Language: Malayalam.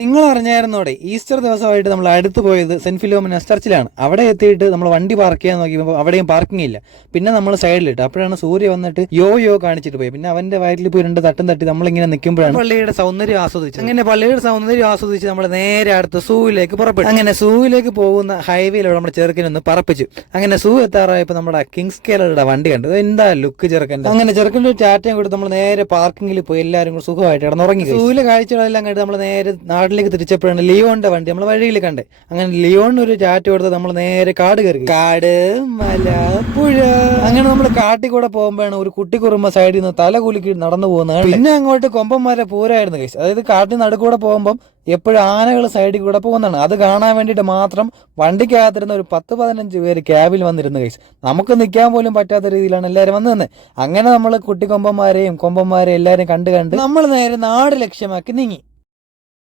നിങ്ങൾ അറിഞ്ഞായിരുന്നോടെ ഈസ്റ്റർ ദിവസമായിട്ട് നമ്മൾ അടുത്ത് പോയത് സെന്റ് ഫിലോമിനസ് ചർച്ചിലാണ്. അവിടെ എത്തിയിട്ട് നമ്മൾ വണ്ടി പാർക്ക് ചെയ്യാൻ നോക്കിയപ്പോൾ അവിടെയും പാർക്കിംഗ് ഇല്ല. പിന്നെ നമ്മൾ സൈഡിലിട്ട്. അപ്പോഴാണ് സൂര്യ വന്നിട്ട് യോ യോ കാണിച്ചിട്ട് പോയി പിന്നെ അവന്റെ വയറ്റിൽ പോയി രണ്ട് തട്ടും തട്ടി നമ്മളിങ്ങനെ നിൽക്കുമ്പോഴാണ് പള്ളിയുടെ സൗന്ദര്യം ആസ്വദിച്ച് അങ്ങനെ പള്ളിയുടെ സൗന്ദര്യം ആസ്വദിച്ച് നമ്മൾ നേരെ അടുത്ത് സൂവിലേക്ക് പുറപ്പെട്ടു. അങ്ങനെ സൂവിലേക്ക് പോകുന്ന ഹൈവേയിലൂടെ നമ്മുടെ ചെറുക്കനൊന്ന് പറപ്പിച്ചു. അങ്ങനെ സൂ എത്താറായപ്പോൾ നമ്മുടെ കിങ്സ് കേരളയുടെ വണ്ടി കണ്ടു. എന്താ ലുക്ക് ചെറുക്കന്റെ? അങ്ങനെ ചെറുക്കന്റെ ചാറ്റയും കൊടുത്ത് നമ്മൾ നേരെ പാർക്കിങ്ങിൽ പോയി എല്ലാവരും കൂടി സുഖമായിട്ട് കിടന്നുറങ്ങി. സൂവിലെ കാഴ്ചകളെല്ലാം കണ്ട് നമ്മൾ നേരെ നാട്ടിലേക്ക് തിരിച്ചപ്പോഴാണ് ലിയോന്റെ വണ്ടി നമ്മൾ വഴിയിൽ കണ്ടേ. അങ്ങനെ ലിയോണിന് ഒരു ചാറ്റ് കൊടുത്ത് നമ്മൾ നേരെ കാട് കയറി. കാട് മല പുഴ. അങ്ങനെ നമ്മൾ കാട്ടിൽ കൂടെ പോകുമ്പോഴാണ് ഒരു കുട്ടി കുറുമ്പ സൈഡിൽ നിന്ന് തല കുലുക്കി നടന്നു പോകുന്നത് പിന്നെ അങ്ങോട്ട് കൊമ്പന്മാരെ പൂരായിരുന്നു കേസ് അതായത് കാട്ടിൽ നടുക്കൂടെ പോകുമ്പോൾ എപ്പോഴും ആനകൾ സൈഡിൽ കൂടെ പോകുന്നതാണ്. അത് കാണാൻ വേണ്ടിയിട്ട് മാത്രം വണ്ടിക്കകത്തിരുന്ന ഒരു പത്ത് പതിനഞ്ച് പേര് ക്യാബിൽ വന്നിരുന്ന കേസ് നമുക്ക് നിൽക്കാൻ പോലും പറ്റാത്ത രീതിയിലാണ് എല്ലാവരും വന്നു തന്നെ അങ്ങനെ നമ്മൾ കുട്ടി കൊമ്പന്മാരെയും എല്ലാവരെയും കണ്ട് കണ്ട് നമ്മൾ നേരെ നാട് ലക്ഷ്യമാക്കി നീങ്ങി.